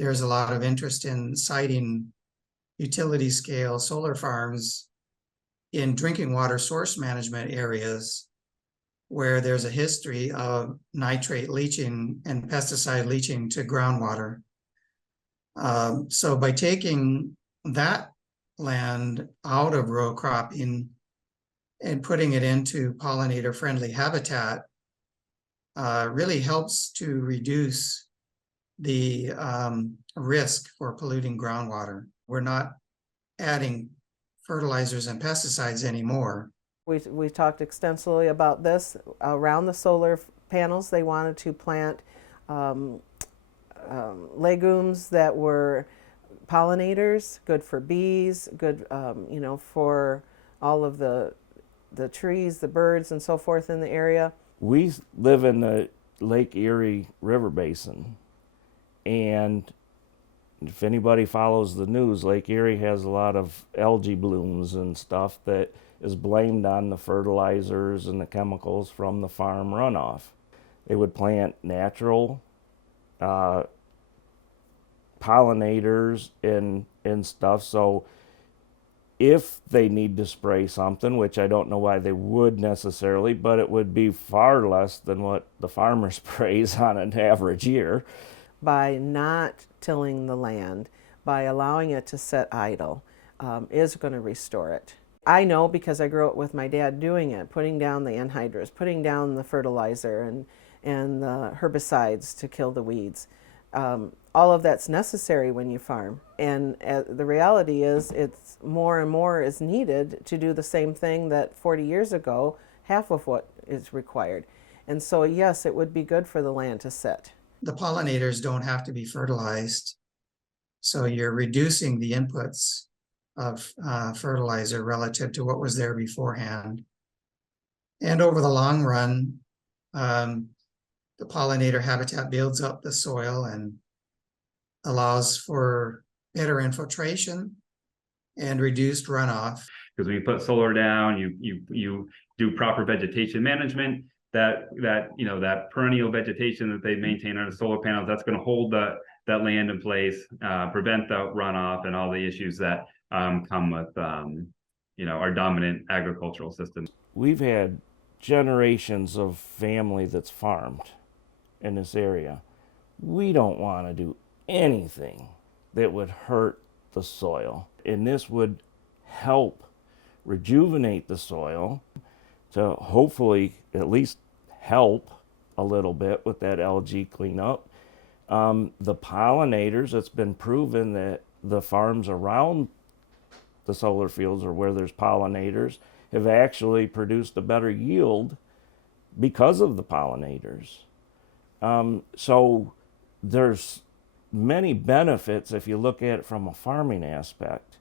there's a lot of interest in siting utility scale solar farms in drinking water source management areas where there's a history of nitrate leaching and pesticide leaching to groundwater. So by taking that land out of row cropping and putting it into pollinator friendly habitat really helps to reduce the risk for polluting groundwater. We're not adding fertilizers and pesticides anymore. We talked extensively about this. Around the solar panels, they wanted to plant legumes that were pollinators, good for bees, good for all of the trees, the birds, and so forth in the area. We live in the Lake Erie River Basin, and if anybody follows the news, Lake Erie has a lot of algae blooms and stuff that is blamed on the fertilizers and the chemicals from the farm runoff. They would plant natural pollinators and stuff, so if they need to spray something, which I don't know why they would necessarily, but it would be far less than what the farmer sprays on an average year. By not tilling the land, by allowing it to sit idle, is going to restore it. I know because I grew up with my dad doing it, putting down the anhydrous, putting down the fertilizer and the herbicides to kill the weeds. All of that's necessary when you farm. And the reality is it's more and more is needed to do the same thing that 40 years ago, half of what is required. And so yes, it would be good for the land to sit. The pollinators don't have to be fertilized. So you're reducing the inputs of fertilizer relative to what was there beforehand. And over the long run, the pollinator habitat builds up the soil and allows for better infiltration and reduced runoff. Because when you put solar down, you do proper vegetation management, that perennial vegetation that they maintain on the solar panels, that's going to hold that land in place, prevent the runoff and all the issues that come with our dominant agricultural system. We've had generations of family that's farmed in this area. We don't want to do anything that would hurt the soil, and this would help rejuvenate the soil to hopefully at least help a little bit with that algae cleanup. The pollinators, it's been proven that the farms around the solar fields or where there's pollinators have actually produced a better yield because of the pollinators. So there's many benefits if you look at it from a farming aspect.